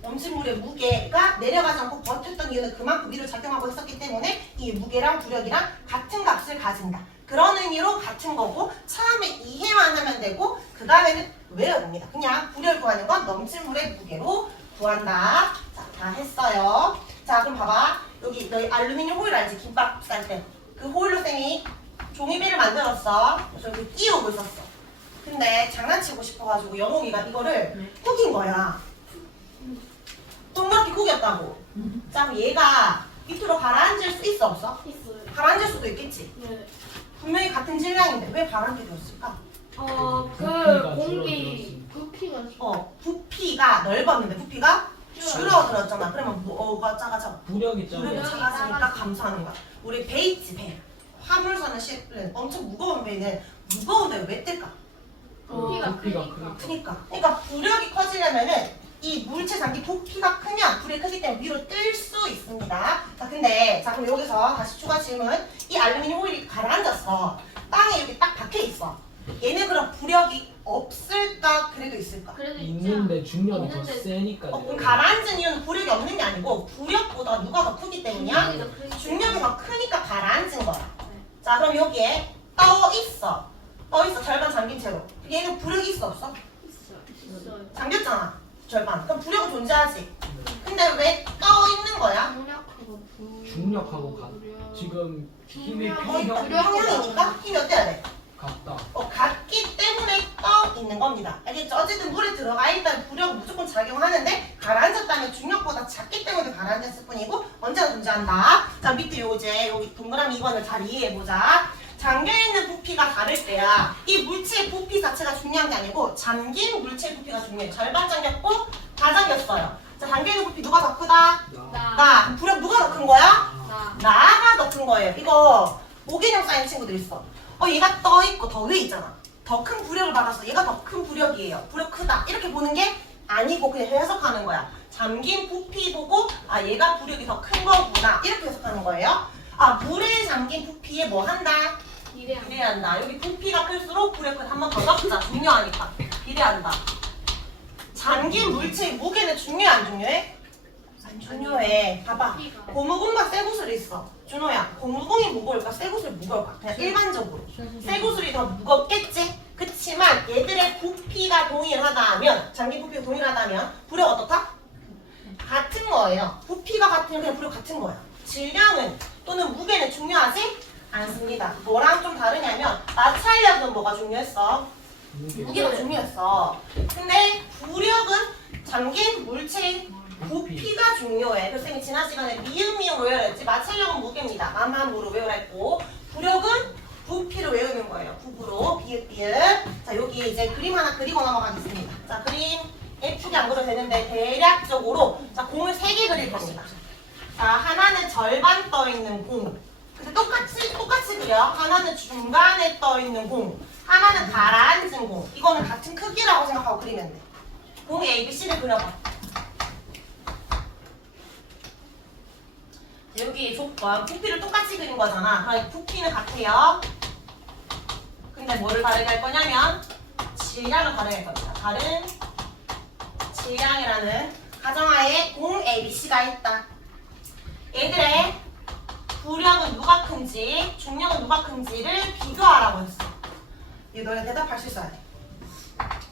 넘친 물의 무게가 내려가지 않고 버텼던 이유는 그만큼 위로 작용하고 있었기 때문에 이 무게랑 부력이랑 같은 값을 가진다. 그런 의미로 같은 거고 처음에 이해만 하면 되고 그 다음에는 외워야 됩니다. 그냥 부력 구하는 건 넘친 물의 무게로 구한다. 자, 다 했어요. 자, 그럼 봐봐. 여기 너희 알루미늄 호일 알지? 김밥 쌀 때. 그 호일로 쌤이 종이배를 만들었어. 그래서 여기 끼우고 있었어. 근데 장난치고 싶어가지고 영웅이가 이거를 구긴 거야. 동그랗게 구겼다고. 자, 그럼 얘가 밑으로 가라앉을 수 있어 없어? 있어요. 가라앉을 수도 있겠지. 네. 분명히 같은 질량인데 왜 가라앉게 되었을까? 그 공기 부피가 부피가 넓었는데 부피가 줄어들었잖아. 그러면 뭐가 작아져? 부력이 무릎이 짱. 작아지니까 감소하는 거야. 우리 배 있지, 배. 화물선을 실은 엄청 무거운 배는 무거운데 왜 뜰까? 부피가 부피가 크니까. 크니까. 그러니까 부력이 커지려면은 이 물체 장기 부피가 크면 불이 크기 때문에 위로 뜰 수 있습니다. 자, 근데 자 그럼 여기서 다시 추가 질문. 이 알루미늄 호일이 가라앉았어. 땅에 이렇게 딱 박혀 있어. 얘는 그럼 부력이 없을까? 그래도 있을까? 그래도 있는데 중력이 더 있는데 세니까. 그럼 가라앉은 이유는 부력이 없는 게 아니고 부력보다 누가 더 크기 때문이야? 중력이 더 크니까 가라앉은 거야. 자, 그럼 여기에 떠 있어. 절반 잠긴 채로. 얘는 부력이 있어 없어? 있어요. 잠겼잖아. 절반. 그럼 부력은 존재하지. 근데 왜 떠 있는 거야? 중력하고 지금 힘이 중력. 평형 평형이니까 힘이 어때야 돼? 같다. 같기 때문에 떠 있는 겁니다. 알겠죠? 어쨌든 물에 들어가 있다면 부력은 무조건 작용하는데 가라앉았다면 중력보다 작기 때문에 가라앉았을 뿐이고 언제나 존재한다. 자, 밑에 여기 동그라미 2번을 잘 이해해보자. 잠겨있는 부피가 다를 때야 이 물체의 부피 자체가 중요한 게 아니고 잠긴 물체의 부피가 중요해. 절반 잠겼고 다 잠겼어요. 자, 잠겨있는 부피 누가 더 크다? 나. 부력 누가 더 큰 거야? 나가 더 큰 거예요. 이거 모개념 쌓인 친구들 있어. 얘가 떠 있고 더 위에 있잖아. 더 큰 부력을 받아서 얘가 더 큰 부력이에요. 부력 크다. 이렇게 보는 게 아니고 그냥 해석하는 거야. 잠긴 부피 보고 얘가 부력이 더 큰 거구나. 이렇게 해석하는 거예요. 물에 잠긴 부피에 뭐 한다? 비례한다. 여기 부피가 클수록 부력은 한 번 더 넣자. 중요하니까. 비례한다. 잠긴 물체의 무게는 중요해 안 중요해? 안 중요해. 봐봐. 고무공과 쇠구슬이 있어. 준호야, 고무공이 무거울까? 쇠구슬이 무거울까? 그냥 일반적으로. 쇠구슬이 더 무겁겠지? 그치만 얘들의 부피가 동일하다면, 잠긴 부피가 동일하다면 부력 어떻다? 같은 거예요. 부피가 같으면 그냥 부력 같은 거야. 질량은 또는 무게는 중요하지 않습니다. 뭐랑 좀 다르냐면 마찰력은 뭐가 중요했어? 무게가 중요했어. 근데 부력은 잠긴 물체의 부피가 중요해. 그래서 쌤이 지난 시간에 미음미음 외우라 했지. 마찰력은 무게입니다. 마마무로 외우라 했고 부력은 부피로 외우는 거예요. 부부로 비읍비읍. 자, 여기 이제 그림 하나 그리고 넘어가겠습니다. 자, 그림 예쁘게 안 그려도 되는데 대략적으로 자, 공을 3개 그릴 겁니다. 자, 하나는 절반 떠 있는 공. 근데 똑같이 그려. 하나는 중간에 떠 있는 공. 하나는 가라앉은 공. 이거는 같은 크기라고 생각하고 그리면 돼. 공 A, B, C를 그려봐. 여기 조건, 부피를 똑같이 그린 거잖아. 그럼 부피는 같아요. 근데 뭐를 다르게 할 거냐면 질량을 다르게 할 겁니다. 다른 질량이라는 가정하에 공 A, B, C가 있다. 얘들의 부력은 누가 큰지, 중력은 누가 큰지를 비교하라고 했어. 얘 너네 대답할 수 있어야 돼.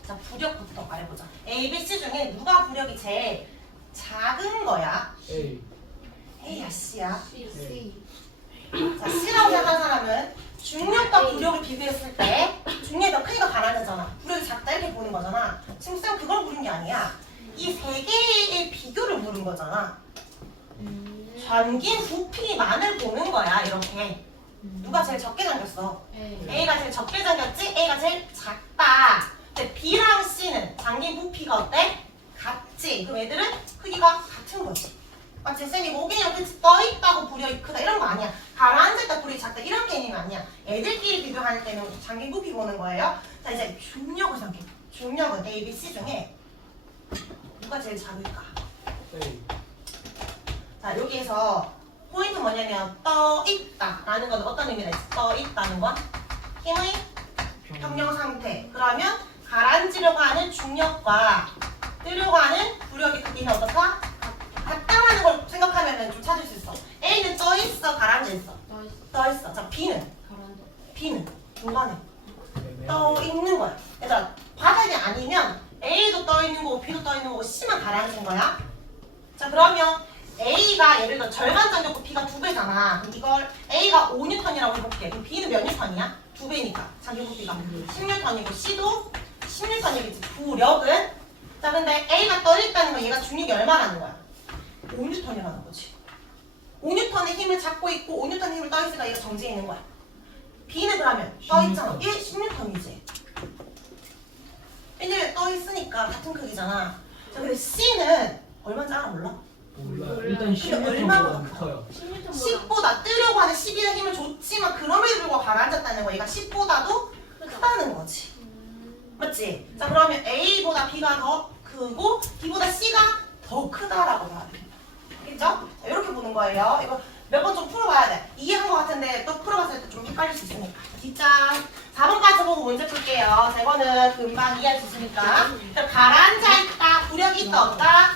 자, 부력부터 말해보자. A, B, C 중에 누가 부력이 제일 작은 거야? A. A야, C야? C. 자, C라고 생각한 사람은 중력과 부력을 비교했을 때 중력이 더 크기가 가라앉잖아. 부력이 작다 이렇게 보는 거잖아. 지금 쌤 그걸 물은 게 아니야. 이 세 개의 비교를 물은 거잖아. 전긴 부피만을 보는 거야. 이렇게. 누가 제일 적게 잠겼어? A가 제일 적게 잠겼지? A가 제일 작다. 근데 B랑 C는 잠긴 부피가 어때? 같지. 그럼 애들은 크기가 같은 거지. 맞지? 쌤이 목이 이렇게 떠있다고 부력이 크다 이런 거 아니야. 가라앉았다 부력이 작다 이런 개념이 아니야. 애들끼리 비교할 때는 잠긴 부피 보는 거예요. 자, 이제 중력을 생각해. 중력은 A, B, C 중에 누가 제일 작을까? A. 자, 여기에서 포인트 뭐냐면 떠있다 라는 건 어떤 의미가 있어? 떠있다는 건 힘의 평형 상태. 그러면 가라앉으려고 하는 중력과 뜨려고 하는 부력의 크기는 어떻다? 같다라는 걸 생각하면 좀 찾을 수 있어. A는 떠있어, 가라앉아있어? 떠있어. 자, B는 중간에 떠있는 거야. 얘들아, 바닥이 아니면 A도 떠있는 거고 B도 떠있는 거고 C만 가라앉은 거야. 자, 그러면 A가 예를 들어 절반 잠겼고 B가 2배잖아. 그럼 이걸 A가 5N이라고 해볼게. 그럼 B는 몇 N이야? 2배니까 잠긴 부피가 10N이고 C도 10N이겠지. 부력은? 자, 근데 A가 떠있다는 건 얘가 중력이 얼마라는 거야? 5N이라는 거지. 5N의 힘을 잡고 있고 5N의 힘을 떠있으니까 얘가 정지해 있는 거야. B는 그러면 떠있잖아. 얘 10N이지. 이제 떠있으니까 같은 크기잖아. 자, 근데 C는 얼마인지 알아 몰라? 몰라. 일단 근데 얼마보다 10m보다 커요. 10보다 뜨려고 하는 11의 힘을 줬지만 그럼에도 불구하고 가라앉았다는 거 얘가 10보다도 크다는 거지. 맞지? 자, 그러면 A보다 B가 더 크고 B보다 C가 더 크다라고 봐야 돼. 알겠죠? 자, 이렇게 보는 거예요. 이거 몇 번 좀 풀어봐야 돼. 이해한 것 같은데 또 풀어봤을 때 좀 헷갈릴 수 있으니까. 뒷장 4번까지 보고 문제 풀게요. 자, 이거는 금방 이해할 수 있으니까. 자, 가라앉아 있다. 부력이 있다 없다?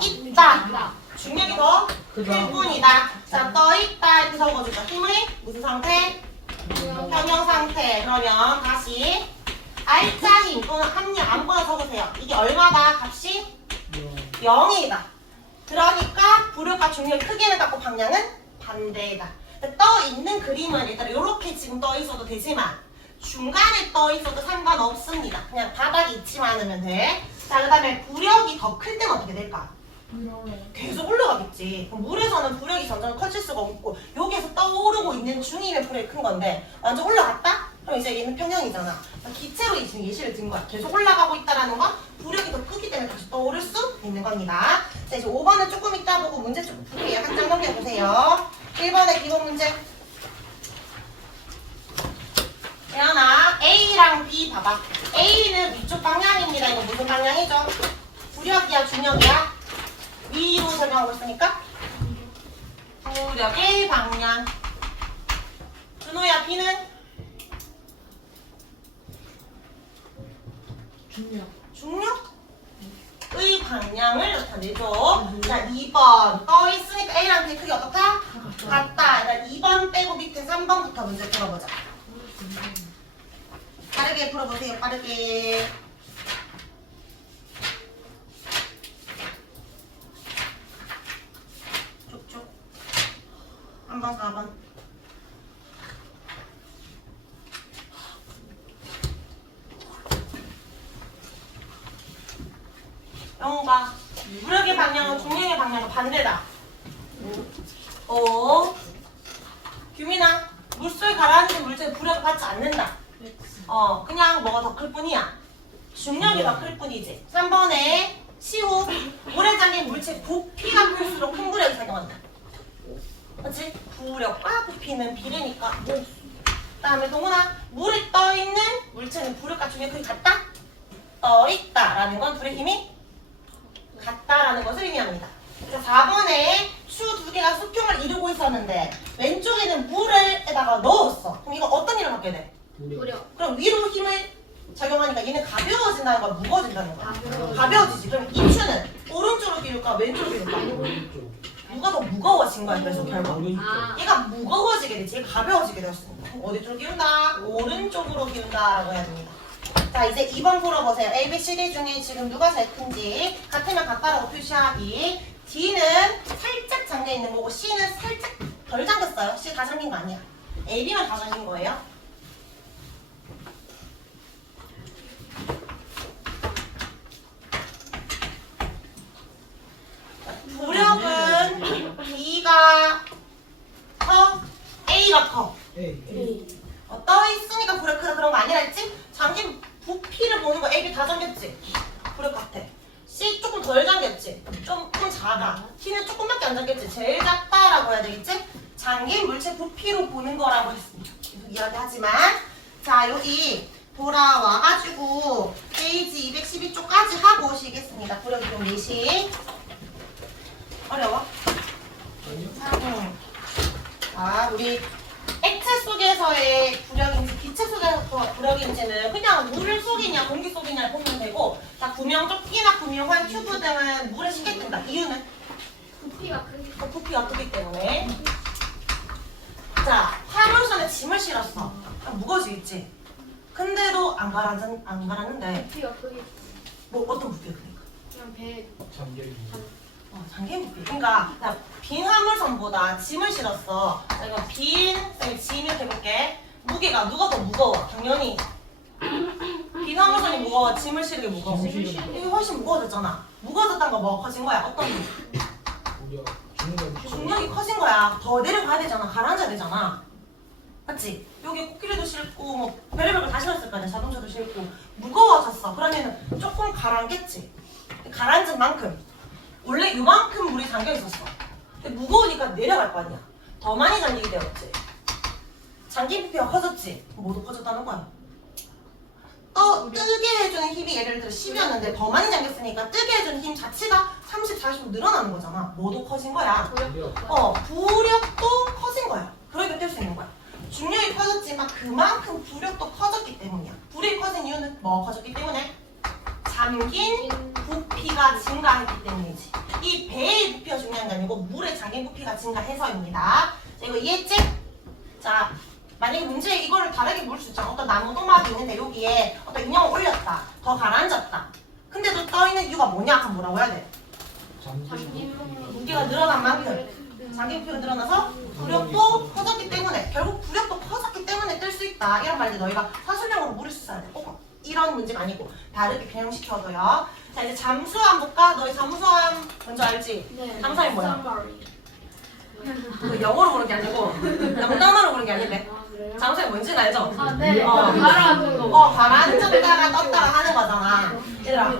있다. 중력이 더 클 뿐이다. 자, 떠 있다 이렇게 적어주죠. 힘의 무슨 상태? 평형 상태. 그러면 다시 알짜 힘 또는 합력 아무거나 적으세요. 이게 얼마다? 값이 0이다. 그러니까 부력과 중력의 크기는 같고 방향은 반대이다. 떠 있는 그림은 일단 이렇게 지금 떠 있어도 되지만 중간에 떠 있어도 상관없습니다. 그냥 바닥에 있지만 않으면 돼. 자, 그 다음에 부력이 더 클 때는 어떻게 될까? 계속 올라가겠지. 그럼 물에서는 부력이 점점 커질 수가 없고 여기에서 떠오르고 있는 중이면 부력이 큰 건데 완전 올라갔다? 그럼 이제 얘는 평형이잖아. 기체로 지금 예시를 든 거야. 계속 올라가고 있다는 건 부력이 더 크기 때문에 다시 떠오를 수 있는 겁니다. 자, 이제 5번은 조금 이따 보고 문제 좀 풀게요. 한 장 넘겨보세요. 1번의 기본 문제. 예연아, A랑 B 봐봐. A는 위쪽 방향입니다. 이거 무슨 방향이죠? 부력이야, 중력이야? 위로 적용하고 있으니까 부력의 방향. 준호야, B는? 중력의 방향을 나타내죠. 자, 2번 떠 있으니까 A랑 B 크기 어떻다? 같다. 그러니까 2번 빼고 밑에 3번부터 문제 풀어보자. 빠르게 풀어보세요. 빠르게. 쭉쭉. 3번, 4번. 영호가 무력의 방향은 중력의 방향과 반대다. 오. 규민아, 물속에 가라앉은 물체는 부력을 받지 않는다. 그냥 뭐가 더 클 뿐이야. 중력이 더 클 뿐이지. 3번에 시호 물에 잠긴 물체 부피가 클수록 큰 부력이 작용한다. 그렇지? 부력과 부피는 비례니까. 다음에 동훈아, 물에 떠있는 물체는 부력과 중력의 크기 같다? 떠있다라는 건 불의 힘이 같다라는 것을 의미합니다. 그래서 4번에 수 두 개가 수평을 이루고 있었는데 왼쪽에는 물에다가 넣었어. 그럼 이거 어떤 일을 받게 돼? 부력. 그럼 위로 힘을 적용하니까 얘는 가벼워진다는 거야, 무거워진다는 거야? 가벼워지지. 그럼 이 추는 오른쪽으로 기울까 왼쪽으로 기울까? 누가 더 무거워진 거야. 그래서 결국 아. 얘가 무거워지게 되지, 얘가 가벼워지게 되었습니다. 어디 쪽으로 기운다? 오른쪽으로 기운다라고 해야 됩니다. 자, 이제 2번 풀어보세요. A, B, C, D 중에 지금 누가 제일 큰지 같으면 같다라고 표시하기. D는 살짝 잠겨 있는 거고 C는 살짝 덜 잠겼어요. C 다 잠긴 거 아니야. A, B만 다 잠긴 거예요. 부력은 B가 커? A가 커? 에이. 떠 있으니까 부력 크다 그런 거 아니라 했지? 잠긴 부피를 보는 거 A, B 다 잠겼지? 부력 같아. C 조금 덜 잠겼지? 좀 작아. T는 조금밖에 안 잠겼지? 제일 작다라고 해야 되겠지? 잠긴 물체 부피로 보는 거라고 했습니다. 계속 이야기하지만 자, 여기 돌아와가지고 페이지 212쪽까지 하고 오시겠습니다. 부력 이동 예시. 어려워? 아니요. 응. 자, 우리 액체 속에서의 부력인지 기체 속에서 부력인지는 그냥 물 속이냐 공기 속이냐 보면 되고, 자, 구명조끼나 구명환 튜브 등은 물에 쉽게 뜬다. 이유는 부피가 크기. 부피가 크기 때문에. 자, 화물선에 짐을 실었어. 무거워지겠지? 근데도 안 가라앉는데 부피가 크기. 뭐 어떤 부피가 크니까? 그냥 배. 잠겨있는. 잠긴 부피. 그러니까 자, 빈 화물선보다 짐을 실었어. 자, 이거 빈 짐을 해볼게. 무게가 누가 더 무거워? 당연히 빈 화물선이 무거워, 짐을 실은 게 무거워. 이게 훨씬 무거워졌잖아. 무거워졌다는 거 뭐가 커진 거야? 어떤 우리가 중력이 중력이 커진 거야. 더 내려가야 되잖아. 가라앉아야 되잖아. 맞지? 여기 코끼리도 싣고 뭐 별의별 걸 다 실었을 거 아니야. 자동차도 싣고 무거워졌어. 그러면은 조금 가라앉겠지. 가라앉은 만큼 원래 요만큼 물이 잠겨 있었어. 근데 무거우니까 내려갈 거 아니야. 더 많이 잠기게 되었지. 잠긴 부피가 커졌지. 모두 커졌다는 거야. 뜨게 해주는 힘이 예를 들어 10이었는데 더 많이 잠겼으니까 뜨게 해주는 힘 자체가 30, 40 늘어나는 거잖아. 모두 커진 거야. 부력. 부력도 커진 거야. 그러니까 뗄 수 있는 거야. 중력이 커졌지만 그만큼 부력도 커졌기 때문이야. 부력이 커진 이유는 뭐가 커졌기 때문에? 잠긴 부피가 증가했기 때문이지. 이 배의 부피가 중요한 게 아니고 물에 잠긴 부피가 증가해서입니다. 자, 이거 이해했지? 자, 만약에 문제에 이거를 다르게 물 수 있잖아. 어떤 나무 도막이 있는데 여기에 어떤 인형을 올렸다. 더 가라앉았다. 근데도 떠있는 이유가 뭐냐? 그럼 뭐라고 해야 돼? 잠긴 무게가 늘어난 만큼 잠긴 부피가 늘어나서 부력도 커졌기 때문에, 결국 부력도 커졌기 때문에 뜰 수 있다. 이런 말들 너희가 사술형으로 물을 수 있어야 돼. 꼭 이런 문제가 아니고 다르게 변형시켜줘요. 자, 이제 잠수함 볼까? 너희 잠수함 먼저 알지? 네. 잠수함이 뭐야? Submarine. 그 영어로 부르는 게 아니고 영단어로 부르는 게 아닌데. 아, 그래요? 잠수함이 뭔지는 알죠? 아, 네. 어. 가라앉는 거. 가라앉았다가 떴다가 하는 거잖아. 얘들아.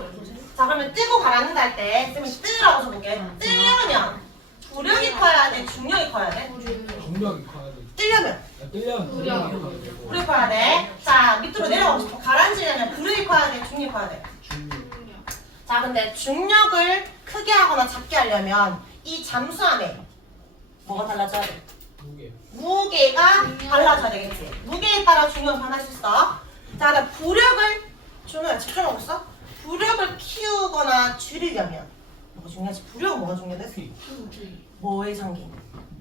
자, 그러면 뜨고 가라앉는다 할 때 쌤이 뜨라고 써볼게. 뜨려면 부력이 커야 돼? 중력이 커야 돼? 중력이 커야 돼. 뜨려면 뜨려면 부력. 부력이 커야 되고. 부력이 커야 돼. 자, 밑으로 내려가고 싶어. 가라앉으려면 부력이 커야 돼? 중력이 커야 돼? 중력. 자, 근데 중력을 크게 하거나 작게 하려면 이 잠수함에 뭐가 달라져야 돼? 무게. 무게가 달라져야 되겠지. 무게에 따라 중력은 변할 수 있어. 자, 그다음 부력을 준호야 집중하고 있어? 부력을 키우거나 줄이려면 뭐가 중요하지? 부력은 뭐가 중요해? 뭐에 잠긴?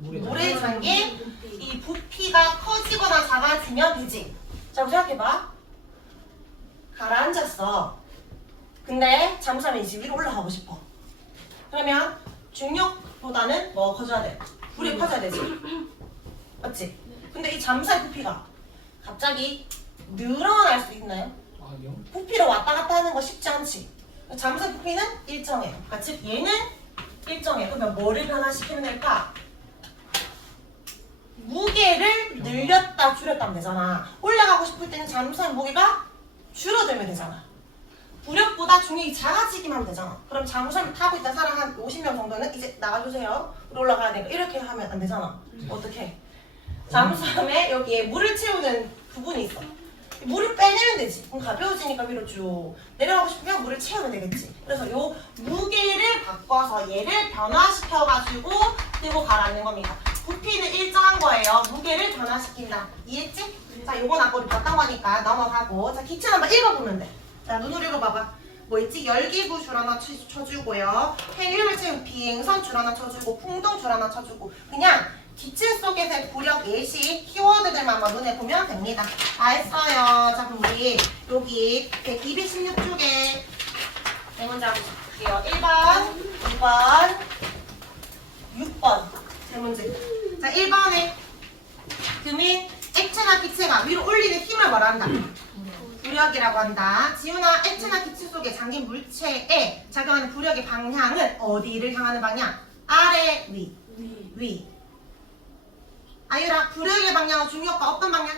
물에 잠긴 이 부피가 커지거나 작아지면 되지. 자, 한번 생각해봐. 가라앉았어. 근데 잠수함이 이제 위로 올라가고 싶어. 그러면 중력보다는 뭐가 커져야 돼? 부력이 커져야 되지. 맞지? 근데 이 잠수함 부피가 갑자기 늘어날 수 있나요? 아니요. 부피로 왔다 갔다 하는 거 쉽지 않지. 잠수 부피는 일정해. 그러니까 즉 얘는 일정해. 그러면 뭐를 변화시키면 될까? 무게를 늘렸다 줄였다 하면 되잖아. 올라가고 싶을 때는 잠수함 무게가 줄어들면 되잖아. 부력보다 중력이 작아지기만 하면 되잖아. 그럼 잠수함 타고 있던 사람 한 50명 정도는 이제 나가주세요. 우리 올라가야 되니까 이렇게 하면 안 되잖아. 어떻게? 잠수함에 여기에 물을 채우는 부분이 있어. 물을 빼내면 되지. 그럼 가벼워지니까 위로 쭉 내려가고 싶으면 물을 채우면 되겠지. 그래서 요 무게를 바꿔서 얘를 변화시켜가지고 들고 가라는 겁니다. 부피는 일정한 거예요. 무게를 변화시킨다. 이해했지? 자, 요건 아까 우리 봤던 거니까 넘어가고. 자, 기출 한번 읽어보면 돼. 자, 눈으로 읽어봐봐. 뭐 있지? 열기구 줄 하나 쳐주고요. 헬륨을 채운 비행선 줄 하나 쳐주고 풍동 줄 하나 쳐주고 그냥 기출 속에서의 부력 예시 키워드들만 눈에 보면 됩니다. 다 했어요. 자 그럼 우리 여기 216쪽에 네 문제 한번 볼게요. 1번, 2번, 6번 세 문제. 자 1번에 금인 액체나 기체가 위로 올리는 힘을 뭐라 한다? 부력이라고 한다. 지훈아, 액체나 기체 속에 잠긴 물체에 작용하는 부력의 방향은 어디를 향하는 방향? 아래, 위. 위. 아유라, 부력의 방향은 중력과 어떤 방향?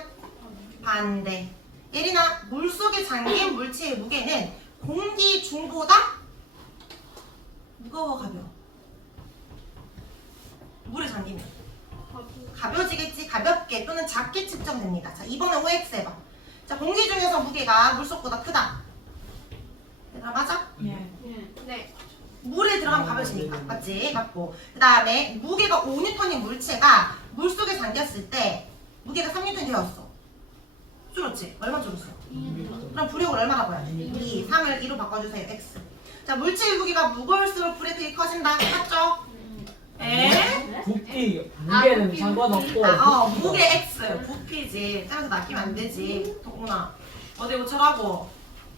반대. 예린아, 물속에 잠긴 물체의 무게는 공기 중보다 무거워 가벼워? 물에 잠기면 가벼워지겠지? 가볍게 또는 작게 측정됩니다. 자, 이번에 OX 해봐. 자, 공기 중에서 무게가 물속보다 크다. 얘들아, 맞아? 네. 물에 들어가면 가벼워지니까. 맞지? 맞고. 그 다음에 무게가 5N인 물체가 물속에 잠겼을 때 무게가 3N 되었어. 줄었지? 얼마 줄었어? 그럼 부력을 얼마나 봐야 돼? 2. 3을 2로 바꿔주세요. X. 자, 물체의 무게가 무거울수록 불의 크기 커진다. 맞죠? 에? 부피 무게는 부피, 상관없고 부피가. 무게 X. 부피지. 짱에서 낚이면 안 되지. 동훈아. 어디 고치라고?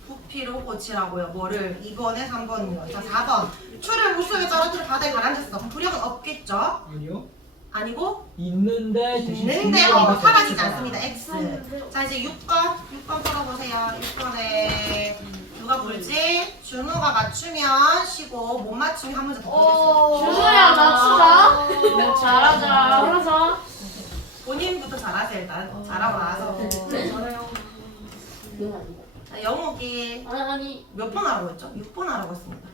부피로 고치라고요. 뭐를? 2번에 3번이요. 자, 4번. 추를 물속에 떨어뜨려 바다에 가라앉았어. 그럼 부력은 없겠죠? 아니요. 아니고? 있는데 대신 있는데 중력이 사라지지 없어요. 않습니다. X. 자, 이제 6번 풀어보세요. 6번에 누가 풀지? 준호가 맞추면 쉬고 못 맞추면 한 문제 더 풀겠습니다. 준호야 맞추자. 잘하자. 그래서 본인부터 잘하세요. 일단 잘하고 나서. 자, 영옥이 아니. 몇 번 하라고 했죠? 6번 하라고 했습니다.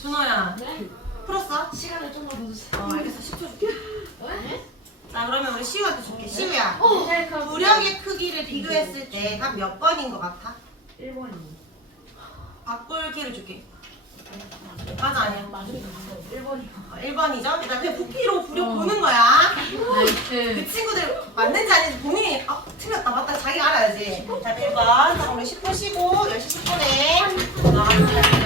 준호야 풀었어? 시간을 좀 더 주세요. 알겠어. 10초 줄게. 자, 그러면 우리 시우한테 줄게. 시우야. 네, 부력의 크기를 비교했을 때 각 몇 번인 것 같아? 1번이. 바꿀 기회를 줄게. 맞아, 아니야? 1번이요. 1번이죠? 일단 그냥 부피로 부력 보는 거야. 네. 그 친구들 맞는지 아닌지 본인이 틀렸다 맞다 자기가 알아야지. 자, 1번. 자, 우리 10분 쉬고 10시 10분에